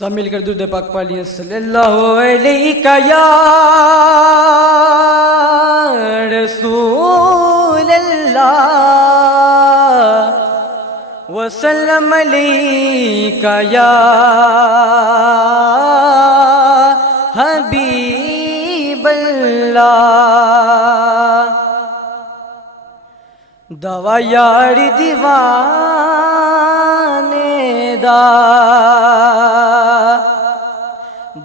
سب مل کر درود پاک پڑھیے صلی اللہ علیہ یا رسول اللہ وسلم علیہ یا حبیب اللہ دوا یار دیوانے دا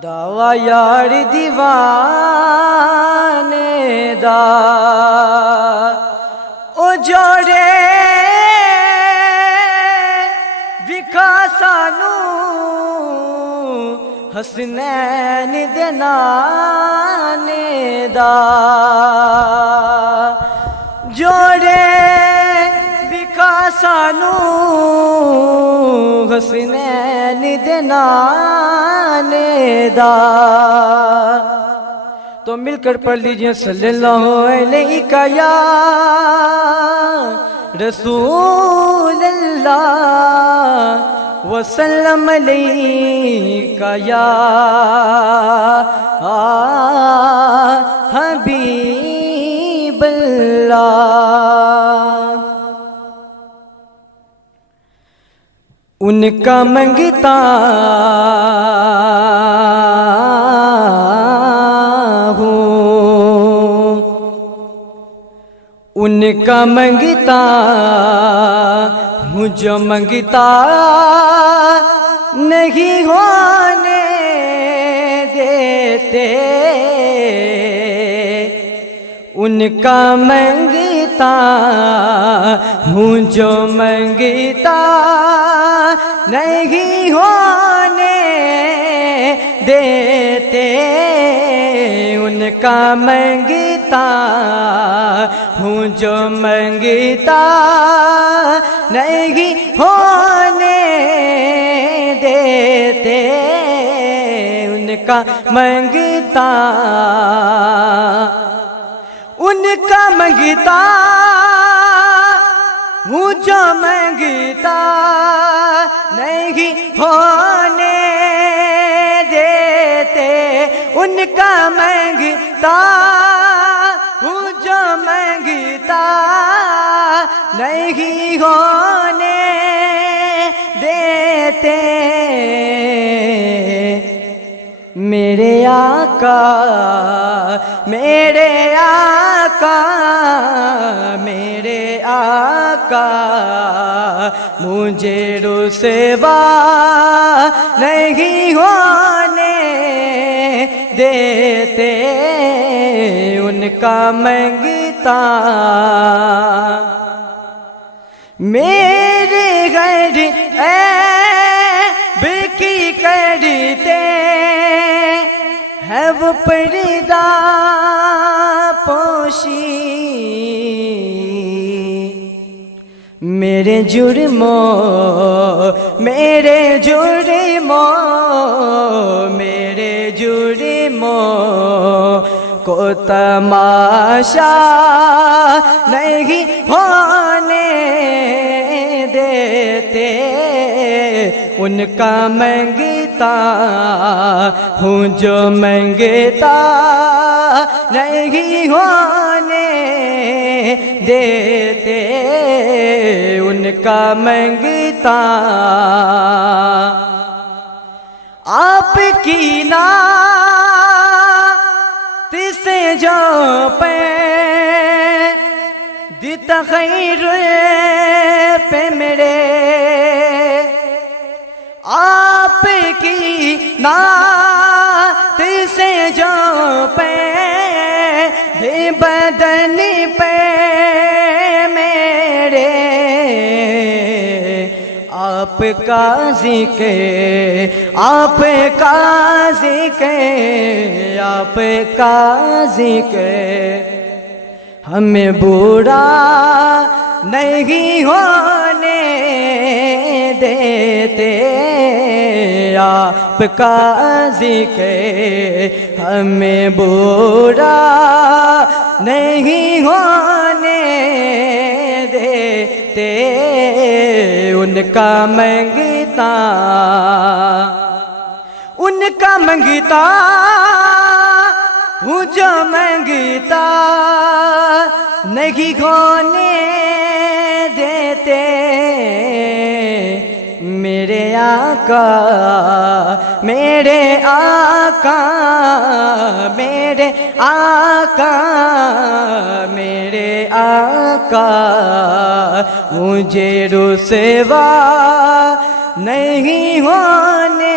دوا یار دیوانے دا او جوڑے دکھا سانو حسنین دے نانے دا جوڑے دکھا سانو حسنین دے نانے دا تو مل کر پڑھ لیجئے صلی اللہ علیہ یا رسول اللہ وسلم علیہ یا حبیب اللہ ان کا منگتا ہوں ان کا منگتا ہوں جو منگتا نہیں ہونے دیتے ان کا منگتا ہوں جو منگتا نہیں ہونے دیتے ان کا منگتا ہوں جو منگتا نہیں ہونے دیتے ان کا منگتا ان کا منگتا ہوں جو منگتا نہیں ہونے دیتے ان کا منگتا ہوں جو منگتا نہیں ہونے دیتے میرے آقا میرے آقا میرے آقا مجھے رسوا نہیں ہونے دیتے ان کا منگتا میرے گھر عیب کی کرتے ہے وہ پردہ پوشی میرے جرموں میرے جرموں میرے جرموں کو تماشا نہیں ہونے دیتے ان کا منگتا ہوں جو منگتا نہیں ہونے دیتے ان کا منگتا آپ کی نعت سے جو پہ دیتا خیر پہ میرے آپ کی نعت سے جو پہ دے بدن پہ میرے آپ کا ذکر آپ کا ذکر آپ کا ذکر ہمیں برا نہیں ہونے دیتے آپ کا ذکر ہمیں برا نہیں ہونے دیتے ان کا منگتا ان کا منگتا ہوں جو منگتا نہیں ہونے دیتے میرے آقا میرے آقا میرے آقا میرے آقا مجھے رسوا نہیں ہونے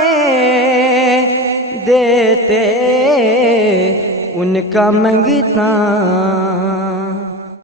دیتے ان کا منگتا